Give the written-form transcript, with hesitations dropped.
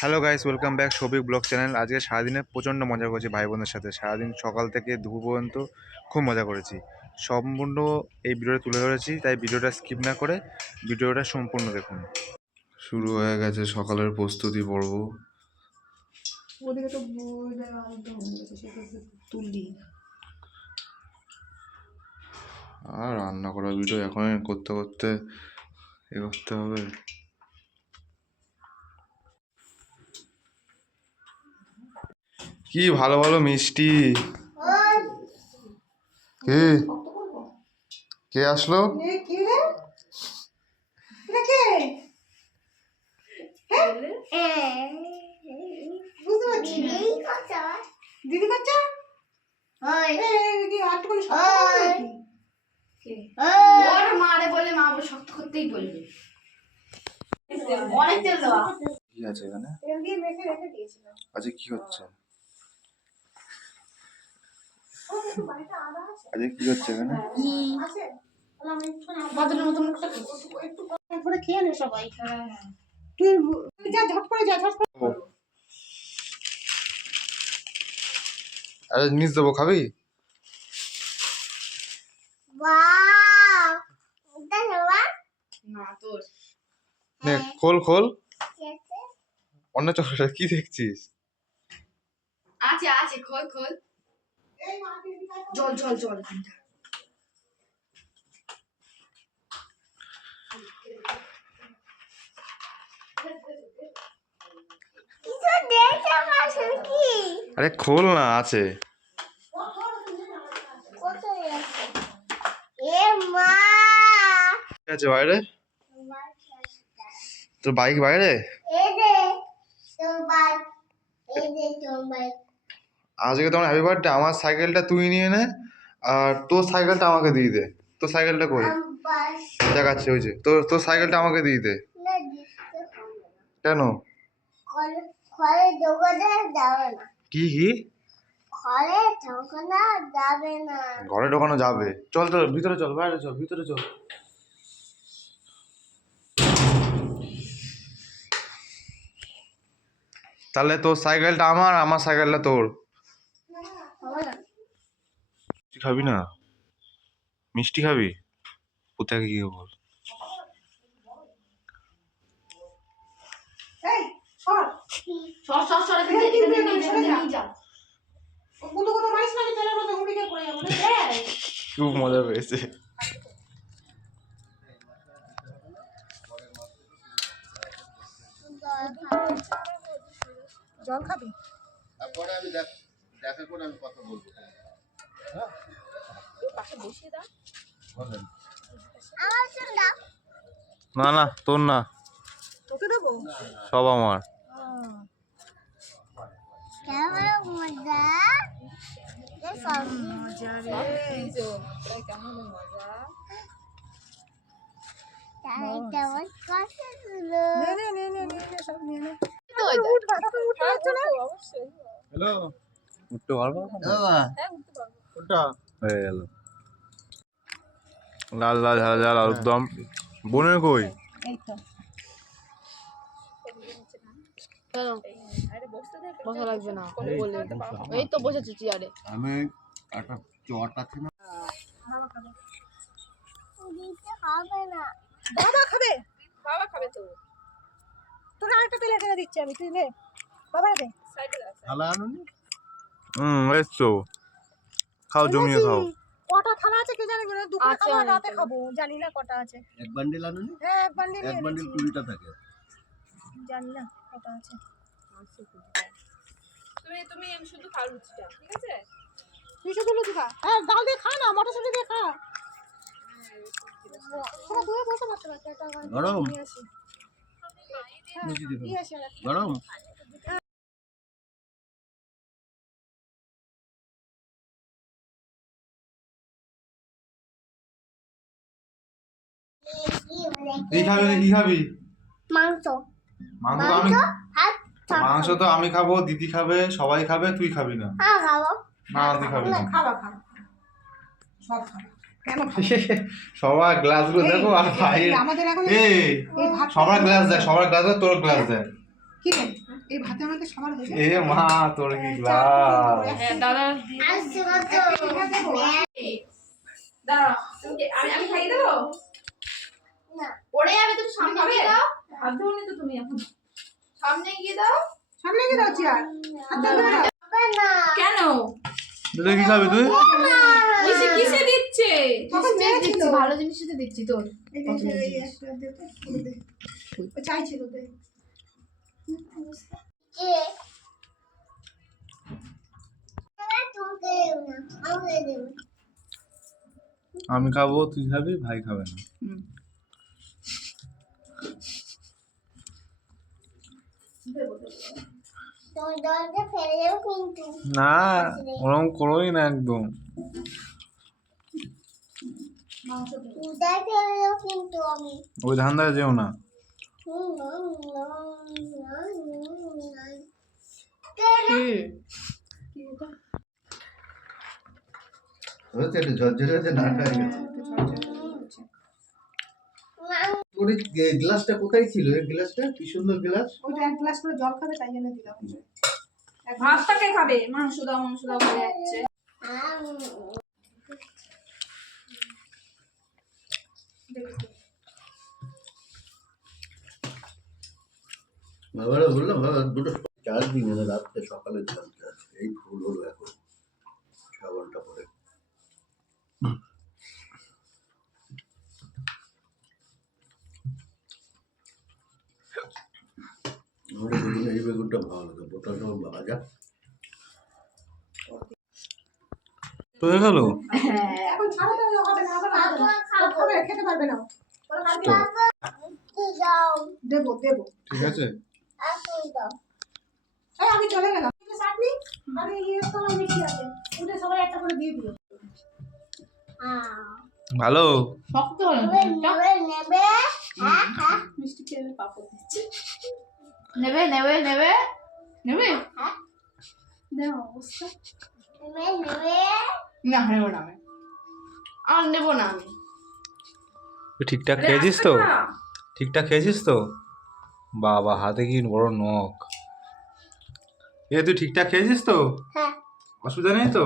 Hello guys, welcome back সবিক blog channel. আজকে সারাদিনে প্রচণ্ড মজা করেছি ভাই বোনের সাথে। সারাদিন সকাল থেকে দুপুর পর্যন্ত খুব মজা করেছি। সম্পূর্ণ এই ভিডিওটা তুলে ধরেছি, তাই ভিডিওটা স্কিপ না করে ভিডিওটা সম্পূর্ণ দেখুন। শুরু হয়ে গেছে সকালের প্রস্তুতি পর্ব। ওদিকে তো আলুটা হয়ে গেছে, সেটা তুললি। আর রান্না করার ভিডিও এখন করতে করতে করতে হবে। কি ভালো ভালো মিষ্টি। কে কে আসলো? দিদি বাচ্চা মারে বললে মা শক্ত করতেই বলবে। অনেক তেল দেওয়া কি আছে এখানে? তেল দিয়ে মেখে রেখে দিয়েছিলাম। আজকে কি হচ্ছে? আজকে কি হচ্ছে এখানে? বাদলের মতন একটু করে খেয়ে নে সবাই। তুই যা ঝট করে যা ঝট করে। আরে জিনিস দেবো, খাবি? না তোর নে খোল খোল। অন্য চকলেট কি দেখছিস? আছে আছে, খোল খোল। জল জল জল আরে খোল না, আছে। ঠিক আছে, বাইরে তোর বাইক বাইরে। আজকে তোমার হ্যাপি বার্থডে। আমার সাইকেলটা তুই নিয়ে নে, আর তোর সাইকেলটা আমাকে দিয়ে দে। তোর সাইকেলটা কই? দেখাচ্ছি, ওই যে তোর তোর সাইকেলটা আমাকে দিয়ে দে। কেন? কি কি? ঘরে ঢোকানো যাবে? চল চল ভিতরে চল, বাইরে চল, ভিতরে চল। তাহলে তোর সাইকেলটা আমার, আমার সাইকেলটা তোর। তুই খাবি না? মিষ্টি খাবি? কোথায় গিয়ে বল। খুব মজা পেয়েছে। জল খাবি? তারপরে আমি দেখা করে আমি কথা বলবো। হ্যাঁ, না না, তোর না, তোকে দেবো সব আমার। মজা রে। হ্যালো, উঠতে পারবো? ওটা হয়ে গেল। লাল লাল ঝাল ঝাল আলুর দম। বোনের কই? বসা লাগবে না, এই তো বসেছি চেয়ারে। আমি একটা চট আছে না, বাবা খাবে? বাবা খাবে তো। তোর আরেকটা তেল এখানে দিচ্ছি আমি, তুই নে। বাবা দে। থালা আনুনি। এসছো, খাও, জমিয়ে খাও। কটা থালা আছে কে জানে, দুপুরে আছে খাবো, অনেক রাতে থালা। খাবো, জানি না কটা আছে। এক বান্ডিল আনুনি। হ্যাঁ এক বান্ডিল এক বান্ডিল 20টা থাকে। জানি না কটা আছে। তুমি শুধু খাও লুচিটা, ঠিক আছে? তুই শুধু লুচি খা। হ্যাঁ ডাল দিয়ে খা না, মটরশুঁটি দিয়ে খা। তোরা দুয়ে বসে বসে বাচ্চা একটা গরম? নিয়ে আসি। লুচি দিবো। নিয়ে আসি আরেকটা। গরম? কি খাবি? কি খাবি? মাংস। মাংস তো আমি, মাংস তো আমি খাবো, দিদি খাবে, সবাই খাবে, তুই খাবি না। খাবো। না, তুই খাবি না। খাবা খাবা। সব খাবা। কেন খাবা? সবার গ্লাসগুলো দেখো, আর ভাই আমাদের এখন এই সবার গ্লাস দেখ, সবার গ্লাস দেখ, তোর গ্লাস দেখ। কি কি রে এই ভাতে আমাদের সবার হয়েছে এ মা তোর কি গ্লাস দাদা দাঁড়া আমি খাইয়ে দেবো পড়ে যাবে তুমি সামনে গিয়ে দাও হাত ধরনি তো তুমি এখন সামনে গিয়ে দাও সামনে গিয়ে দাও চেয়ার হাত ধরে দাও কেন তুই কি খাবি তুই কিসে দিচ্ছে তখন চেয়েছিল ভালো জিনিস তো দিচ্ছি তোর এই যে এই একটা দে তো ফুল দে ও চাইছিল দে আমি খাবো তুই খাবি ভাই খাবে না না ওরকম করোই না একদম ওই ধান্দায় যেও না হয়েছে একটু ঝরঝরে হয়েছে না তোর এই গ্লাসটা কোথায় ছিল এই গ্লাসটা কি সুন্দর গ্লাস ওইটা এক গ্লাস করে জল খাবে তাই জন্য দিলাম ভাতটাকে খাবে মাংস দাও বলে যাচ্ছে বাবারা বললাম বাবা দুটো চার দিন মানে রাত্রে সকালে চালতে আছে এই ফুল হলো এখন 6 ঘন্টা পরে আমাদের দুদিনে এই বেগুনটা ভালো লাগে বোটাটা ভাজা তো হয়ে গেল এখন ছাড়া দাও হবে না খাবে খেতে পারবে না দেবো দেবো ঠিক আছে এই আমি চলে গেলাম চাটনি আরে ইয়ে তো মিষ্টি আছে উঠে সবাই একটা করে দিয়ে দিও ভালো শক্ত মিষ্টি খেয়ে পাপড় দিচ্ছে নেবে নেবে নেবে নেবে দেও অবস্থা না নেবো না আমি আর নেবো না আমি তুই ঠিকঠাক খেয়েছিস তো ঠিকঠাক খেয়েছিস তো বাবা হাতে কি বড় নখ তুই ঠিকঠাক খেয়েছিস তো অসুবিধা নেই তো